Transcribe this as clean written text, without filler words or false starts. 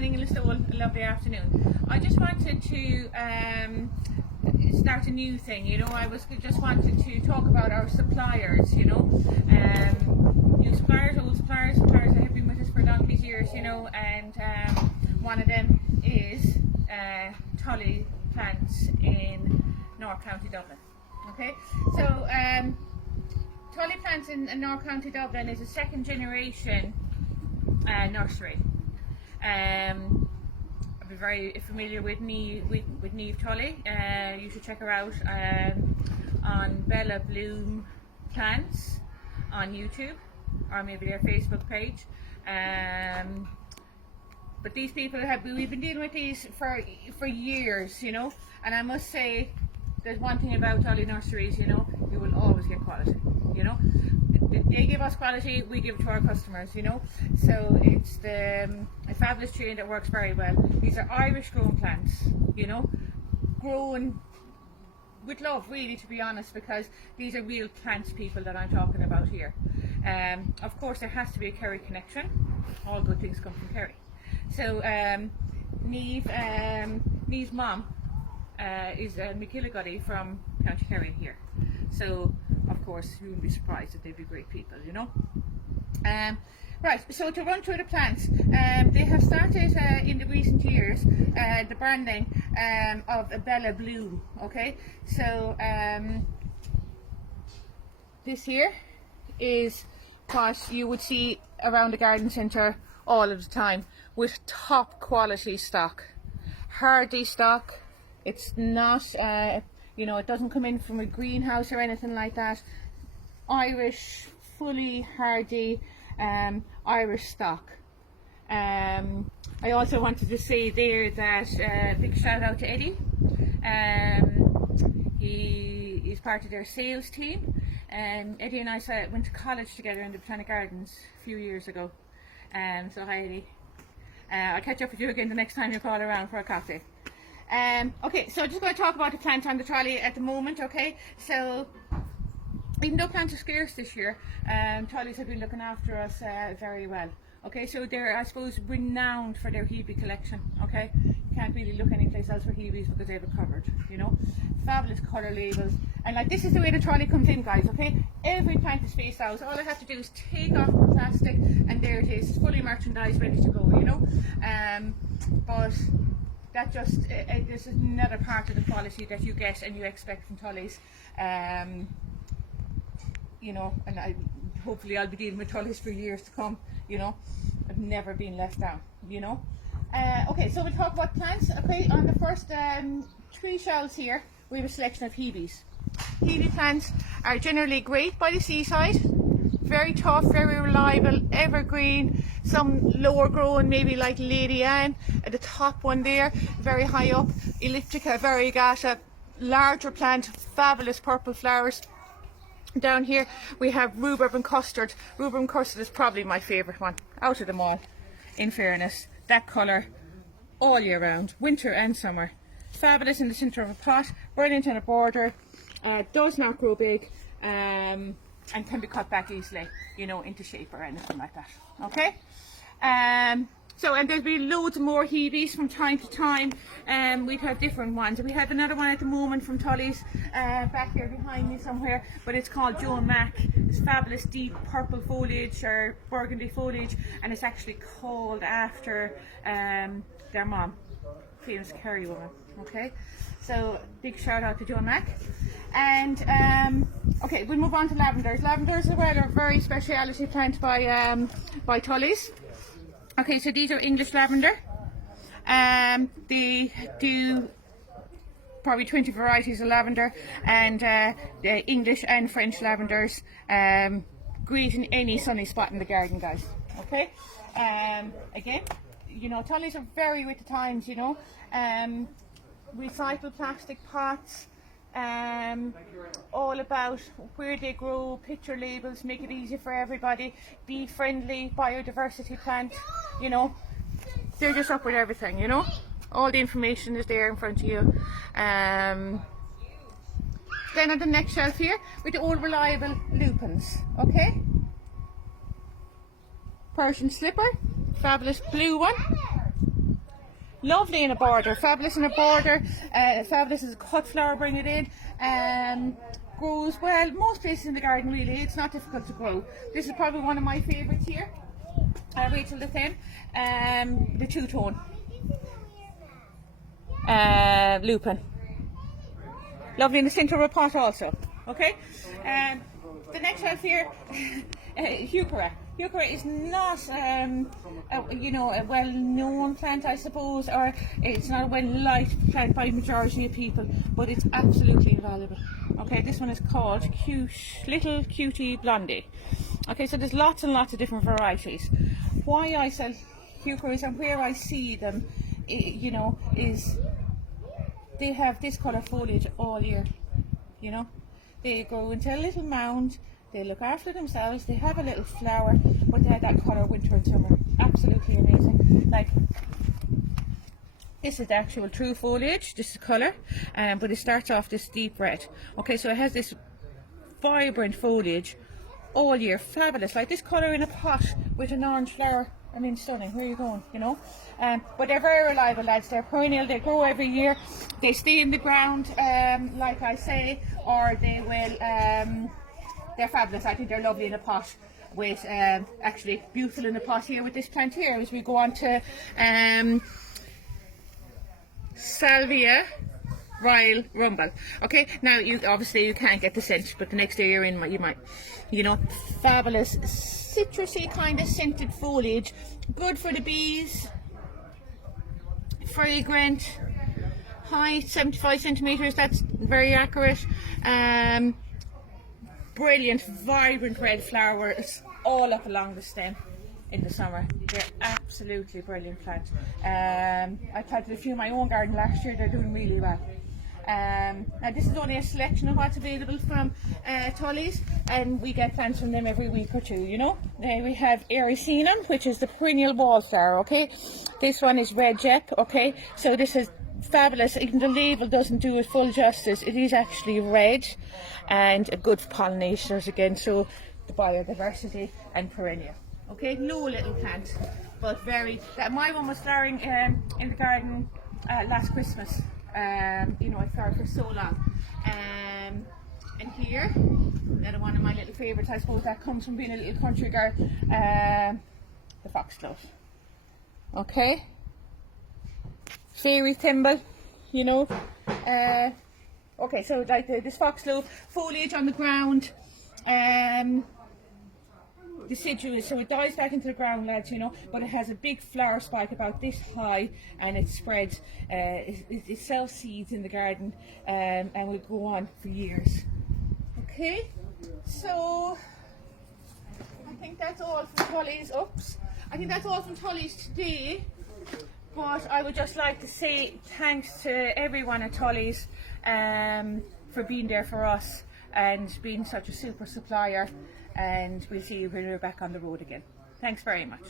morning, Listowel. A lovely afternoon. I just wanted to start a new thing. You know, I just wanted to talk about our suppliers. You know, new suppliers, old suppliers, suppliers that have been with us for donkey's years. You know, and one of them is Tully Plants in North County Dublin. Okay, so Tully Plants in North County Dublin is a second generation nursery. I'll be very familiar with Niamh Tully. You should check her out on Bella Bloom Plants on YouTube, or maybe their Facebook page. But these people we've been dealing with these for years, you know, and I must say there's one thing about Tully Nurseries, you know, you will always get quality, you know. They give us quality, we give it to our customers, you know. So it's a fabulous tree that works very well. These are Irish grown plants, you know, grown with love, really, to be honest, because these are real plants people that I'm talking about here. Of course, there has to be a Kerry connection. All good things come from Kerry. So Niamh's mom is McGillicuddy from County Kerry here. So of course you wouldn't be surprised that they'd be great people, you know. Right, so to run through the plants, they have started in the recent years the branding of Bella Bloom. Okay, so this here is what you would see around the garden centre all of the time, with top quality stock, hardy stock. It's not you know, it doesn't come in from a greenhouse or anything like that. Irish, fully hardy Irish stock. I also wanted to say there that big shout out to Eddie. He is part of their sales team. Eddie and I went to college together in the Botanic Gardens a few years ago. So hi Eddie. I'll catch up with you again the next time you call around for a coffee. Okay, so just going to talk about the plant on the trolley at the moment. Okay, so even though plants are scarce this year, trolleys have been looking after us very well. Okay, so they're, I suppose, renowned for their Hebe collection. Okay, you can't really look anyplace else for Hebes because they have it covered, you know. Fabulous colour labels, and like this is the way the trolley comes in, guys. Okay, every plant is faced out. All I have to do is take off the plastic, and there it is, fully merchandised, ready to go, you know. But that just this is another part of the quality that you get and you expect from Tullys. You know, and hopefully I'll be dealing with Tullys for years to come, you know. I've never been left down, you know. Okay, so we'll talk about plants. Okay, on the first 3 shelves here we have a selection of Hebes. Hebe plants are generally great by the seaside, very tough, very reliable, evergreen. Some lower growing, maybe like Lady Anne, the top one there, very high up. Elliptica variegata, larger plant, fabulous purple flowers. Down here we have rhubarb and custard. Rhubarb and custard is probably my favourite one out of them all, in fairness. That colour all year round, winter and summer. Fabulous in the centre of a pot, brilliant on a border, does not grow big, and can be cut back easily, you know, into shape or anything like that. Okay, so, and there'll be loads more Hebes from time to time. We'd have different ones. We have another one at the moment from Tullys back there behind me somewhere, but it's called Joan Mac. It's fabulous deep purple foliage or burgundy foliage, and it's actually called after their mom, famous Kerry woman. Okay, so big shout out to Joan Mac. And okay, we'll move on to lavenders. Lavenders as well are a very speciality plant by Tullys. Okay, so these are English lavender. They do probably 20 varieties of lavender, and the English and French lavenders, great in any sunny spot in the garden, guys. Okay, again, you know, Tullys are very with the times, you know. Recycled plastic pots, all about where they grow, picture labels, make it easy for everybody, bee friendly, biodiversity plant, you know. They're just up with everything, you know. All the information is there in front of you. Then on the next shelf here with the old reliable lupins. Okay, Persian slipper, fabulous blue one. lovely in a border, fabulous in a border, fabulous as a cut flower, bring it in. Grows well most places in the garden, really. It's not difficult to grow. This is probably one of my favourites here. Wait till the thin. The two-tone. Lupin. Lovely in the centre of a pot also. Okay. The next shelf here, heuchera. Heuchera is not, a well-known plant, I suppose, or it's not a well-liked plant by majority of people, but it's absolutely invaluable. Okay, this one is called Little Cutie Blondie. Okay, so there's lots and lots of different varieties. Why I sell heucheras and where I see them, is they have this colour foliage all year. They grow into a little mound. They look after themselves, they have a little flower, but they have that colour winter and summer. Absolutely amazing. Like, this is the actual true foliage, this is colour, but it starts off this deep red. Okay, so it has this vibrant foliage all year, fabulous. Like this colour in a pot with an orange flower, I mean, stunning. Where are you going, But they're very reliable, lads. They're perennial, they grow every year, they stay in the ground, like I say, or they will... they're fabulous. I think they're lovely in a pot with, actually beautiful in a pot here with this plant here as we go on to Salvia Royal Rumble. Okay, now obviously you can't get the scent, but the next day you're in, you might, fabulous citrusy kind of scented foliage, good for the bees, fragrant, height 75 centimeters, that's very accurate. Brilliant, vibrant red flowers all up along the stem in the summer. They're absolutely brilliant plants. I planted a few in my own garden last year. They're doing really well. Now this is only a selection of what's available from Tully's, and we get plants from them every week or two. We have Ericinum, which is the perennial wallflower. Okay, this one is red jep. Okay, so this is fabulous. Even the label doesn't do it full justice. It is actually red and a good for pollinators again, so the biodiversity and perennial. Okay, no little plant, but my one was flowering in the garden last Christmas. It flowered for so long. And here, another one of my little favourites, I suppose, that comes from being a little country girl, the foxglove. Okay, fairy thimble, okay, so like this foxglove, foliage on the ground, deciduous, so it dies back into the ground, lads, but it has a big flower spike about this high, and it spreads, it sells seeds in the garden, and will go on for years. Okay, so I think that's all from Tully's. I think that's all from Tully's today. But I would just like to say thanks to everyone at Tully's for being there for us and being such a super supplier, and we'll see you when we're back on the road again. Thanks very much.